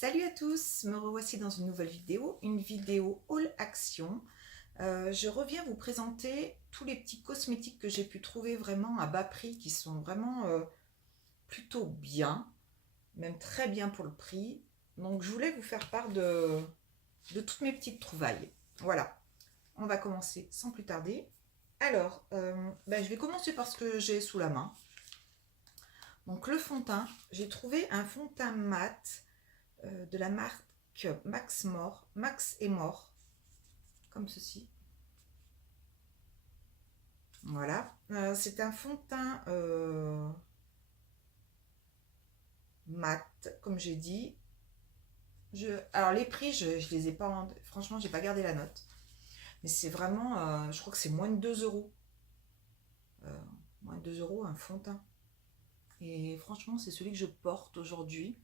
Salut à tous, me revoici dans une nouvelle vidéo, une vidéo haul action. Je reviens vous présenter tous les petits cosmétiques que j'ai pu trouver vraiment à bas prix, qui sont vraiment plutôt bien, même très bien pour le prix. Donc je voulais vous faire part de toutes mes petites trouvailles. Voilà, on va commencer sans plus tarder. Alors, je vais commencer par ce que j'ai sous la main. Donc le fond de teint, j'ai trouvé un fond de teint mat de la marque Max et More, comme ceci. Voilà, c'est un fond de teint mat, comme j'ai dit. Alors les prix, je les ai pas, franchement, j'ai pas gardé la note, mais c'est vraiment, je crois que c'est moins de 2 euros. Moins de 2 euros un fond de teint. Et franchement, c'est celui que je porte aujourd'hui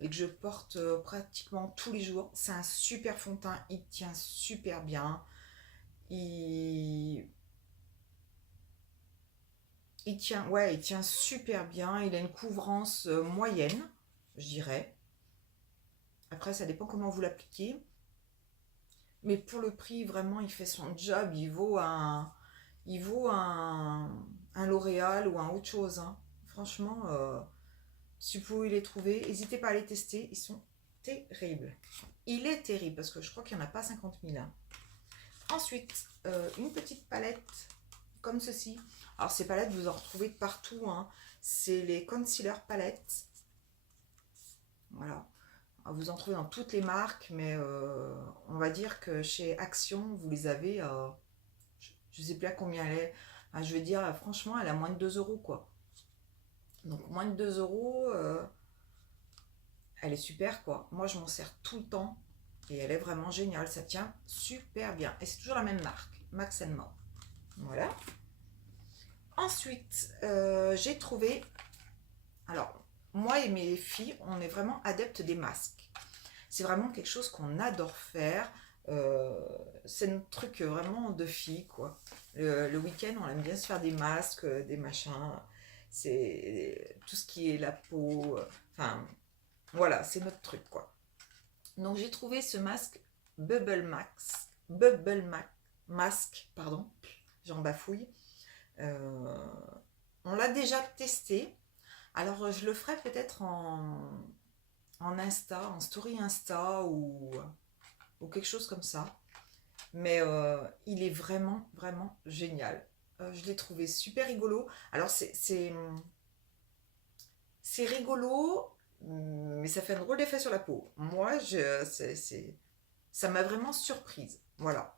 et que je porte pratiquement tous les jours. C'est un super fond de teint, il tient super bien. Il tient, ouais, il tient super bien. Il a une couvrance moyenne, je dirais. Après, ça dépend comment vous l'appliquez. Mais pour le prix, vraiment, il fait son job. Il vaut un L'Oréal ou un autre chose, hein. Franchement, si vous pouvez les trouver, n'hésitez pas à les tester. Ils sont terribles. Il est terrible parce que je crois qu'il n'y en a pas 50 000. Hein. Ensuite, une petite palette comme ceci. Alors ces palettes, vous en retrouvez de partout. Hein. C'est les concealer palettes. Voilà. Alors, vous en trouvez dans toutes les marques, mais on va dire que chez Action, vous les avez, je ne sais plus à combien elle est. Enfin, je veux dire, franchement, elle a moins de 2 euros, quoi. Donc moins de 2 euros, elle est super, quoi. Moi, je m'en sers tout le temps. Et elle est vraiment géniale. Ça tient super bien. Et c'est toujours la même marque, Max More. Voilà. Ensuite, j'ai trouvé... Alors, moi et mes filles, on est vraiment adeptes des masques. C'est vraiment quelque chose qu'on adore faire. C'est notre truc vraiment de filles, quoi. Le week-end, on aime bien se faire des masques, des machins. C'est tout ce qui est la peau. Enfin, voilà, c'est notre truc, quoi. Donc, j'ai trouvé ce masque Mask, pardon. J'en bafouille. On l'a déjà testé. Alors, je le ferai peut-être en Insta, en story Insta ou quelque chose comme ça. Mais il est vraiment, vraiment génial. Je l'ai trouvé super rigolo. Alors, c'est rigolo, mais ça fait un drôle d'effet sur la peau. Moi, ça m'a vraiment surprise. Voilà.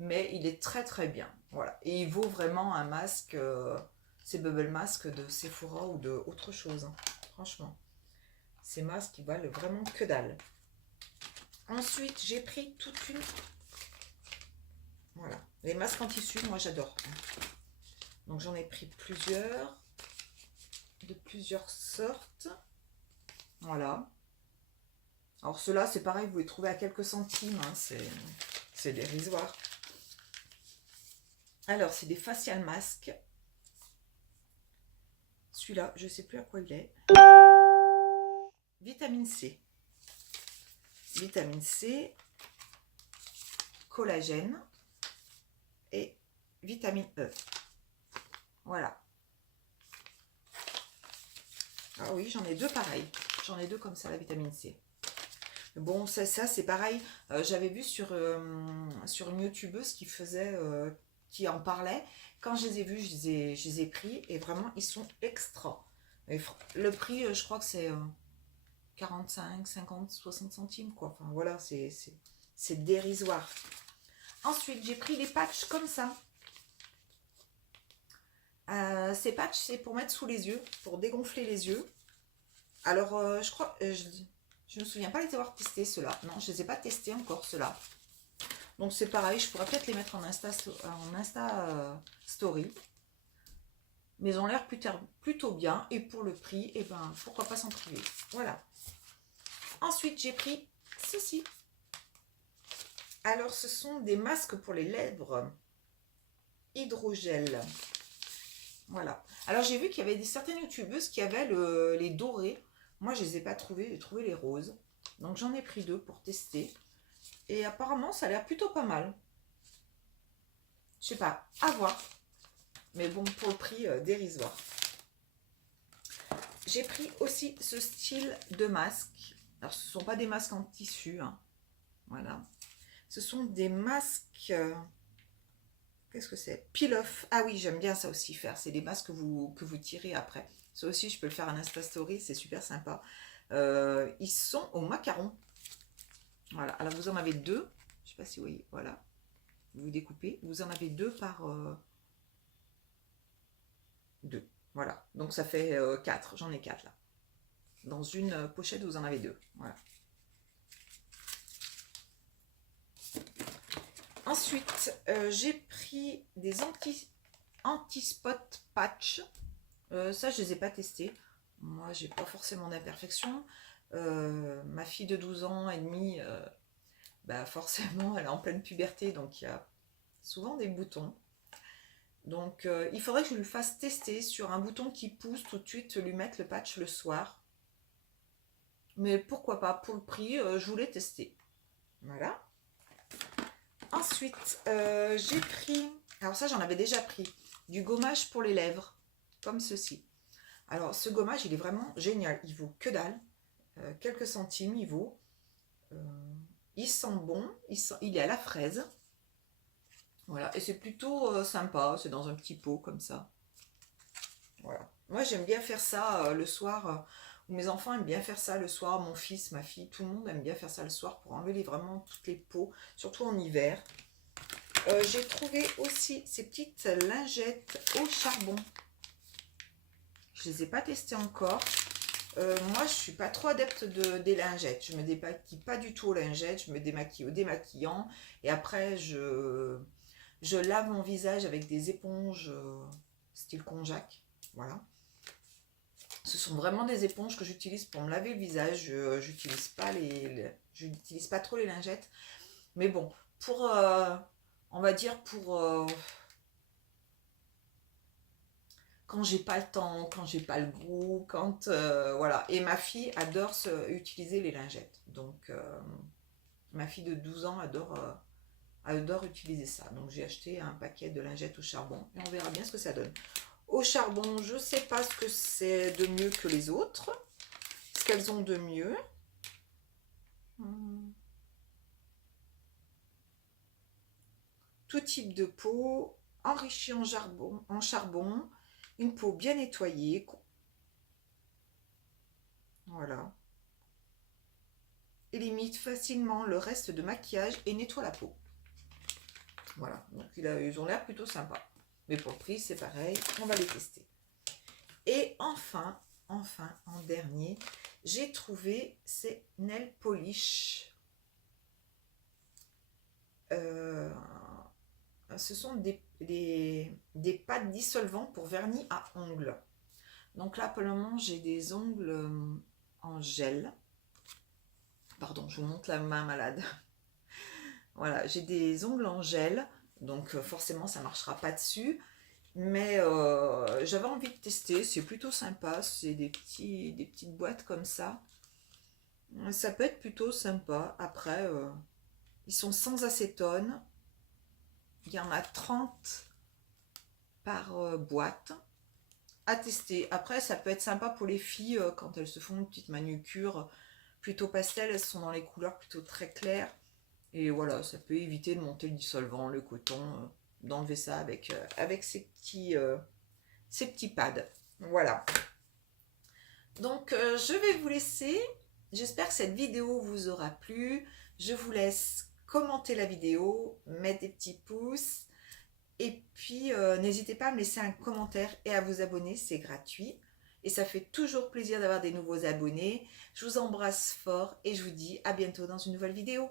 Mais il est très, très bien. Voilà. Et il vaut vraiment un masque... ces bubble masks de Sephora ou de autre chose, hein. Franchement, ces masques qui valent vraiment que dalle. Ensuite, j'ai pris toute une... Voilà, les masques en tissu, moi j'adore. Donc j'en ai pris plusieurs, de plusieurs sortes. Voilà. Alors ceux-là, c'est pareil, vous les trouvez à quelques centimes, hein, c'est dérisoire. Alors, c'est des facial masks. Celui-là, je ne sais plus à quoi il est. Vitamine C. Vitamine C, collagène et vitamine E. Voilà. Ah oui, j'en ai deux pareils. J'en ai deux comme ça, la vitamine C. Bon, ça c'est pareil. J'avais vu sur une youtubeuse qui en parlait. Quand je les ai vus, je les ai pris. Et vraiment, ils sont extra. Et le prix, je crois que c'est 45, 50, 60 centimes, quoi. Enfin, voilà, c'est dérisoire. Ensuite, j'ai pris des patchs comme ça. Ces patchs, c'est pour mettre sous les yeux, pour dégonfler les yeux. Alors, je crois... je ne me souviens pas les avoir testés, ceux-là. Non, je ne les ai pas testés encore, ceux-là. Donc, c'est pareil, je pourrais peut-être les mettre en Insta Story. Mais ils ont l'air plutôt bien. Et pour le prix, eh ben, pourquoi pas s'en priver. Voilà. Ensuite, j'ai pris ceci. Alors, ce sont des masques pour les lèvres. Hydrogel. Voilà. Alors, j'ai vu qu'il y avait certaines youtubeuses qui avaient les dorés. Moi, je ne les ai pas trouvés. J'ai trouvé les roses. Donc j'en ai pris 2 pour tester. Et apparemment, ça a l'air plutôt pas mal. Je sais pas, à voir. Mais bon, pour le prix dérisoire. J'ai pris aussi ce style de masque. Alors, ce ne sont pas des masques en tissu. Hein. Voilà. Ce sont des masques... qu'est-ce que c'est? Peel-off. Ah oui, j'aime bien ça aussi faire. C'est des masques que vous tirez après. Ça aussi, je peux le faire en Insta Story. C'est super sympa. Ils sont au macaron. Voilà. Alors, vous en avez 2. Je ne sais pas si vous voyez. Voilà. Vous découpez. Vous en avez 2 par... 2. Voilà. Donc, ça fait 4. J'en ai 4 là. Dans une pochette, vous en avez 2. Voilà. Ensuite, j'ai pris des anti-spot patch. Ça, je ne les ai pas testés. Moi, j'ai pas forcément d'imperfection. Ma fille de 12 ans et demi, bah forcément, elle est en pleine puberté, donc il y a souvent des boutons. Donc, il faudrait que je lui fasse tester sur un bouton qui pousse tout de suite, lui mettre le patch le soir. Mais pourquoi pas, pour le prix, je voulais tester. Voilà. Ensuite, j'ai pris, alors ça j'en avais déjà pris, du gommage pour les lèvres, comme ceci. Alors ce gommage, il est vraiment génial, il vaut que dalle, quelques centimes il vaut. Il sent bon, il est à la fraise. Voilà, et c'est plutôt sympa, c'est dans un petit pot comme ça. Voilà. Moi j'aime bien faire ça le soir, mes enfants aiment bien faire ça le soir, mon fils, ma fille, tout le monde aime bien faire ça le soir pour enlever vraiment toutes les peaux, surtout en hiver. J'ai trouvé aussi ces petites lingettes au charbon. Je ne les ai pas testées encore. Moi, je suis pas trop adepte des lingettes. Je me démaquille pas du tout aux lingettes. Je me démaquille au démaquillant. Et après, je lave mon visage avec des éponges style konjac. Voilà. Ce sont vraiment des éponges que j'utilise pour me laver le visage. Je n'utilise pas trop les lingettes. Mais bon, pour... on va dire pour quand j'ai pas le temps, quand j'ai pas le goût, quand voilà. Et ma fille adore utiliser les lingettes. Donc ma fille de 12 ans adore utiliser ça. Donc j'ai acheté un paquet de lingettes au charbon et on verra bien ce que ça donne. Au charbon, je sais pas ce que c'est de mieux que les autres. Ce qu'elles ont de mieux. Tout type de peau, enrichie en charbon, une peau bien nettoyée. Voilà. Élimine facilement le reste de maquillage et nettoie la peau. Voilà, donc ils ont l'air plutôt sympas. Mais pour le prix, c'est pareil, on va les tester. Et enfin, en dernier, j'ai trouvé ces nail polish. Ce sont des pâtes dissolvants pour vernis à ongles. Donc là, pour le moment, j'ai des ongles en gel. Pardon, je vous montre la main malade. Voilà, j'ai des ongles en gel. Donc forcément, ça ne marchera pas dessus. Mais j'avais envie de tester. C'est plutôt sympa. C'est des petites boîtes comme ça. Ça peut être plutôt sympa. Après, ils sont sans acétone. Il y en a 30 par boîte à tester. Après, ça peut être sympa pour les filles quand elles se font une petite manucure plutôt pastel. Elles sont dans les couleurs plutôt très claires. Et voilà, ça peut éviter de monter le dissolvant, le coton, d'enlever ça avec ces petits pads. Voilà. Donc, je vais vous laisser. J'espère que cette vidéo vous aura plu. Je vous laisse commenter la vidéo, mettre des petits pouces. Et puis, n'hésitez pas à me laisser un commentaire et à vous abonner, c'est gratuit. Et ça fait toujours plaisir d'avoir des nouveaux abonnés. Je vous embrasse fort et je vous dis à bientôt dans une nouvelle vidéo.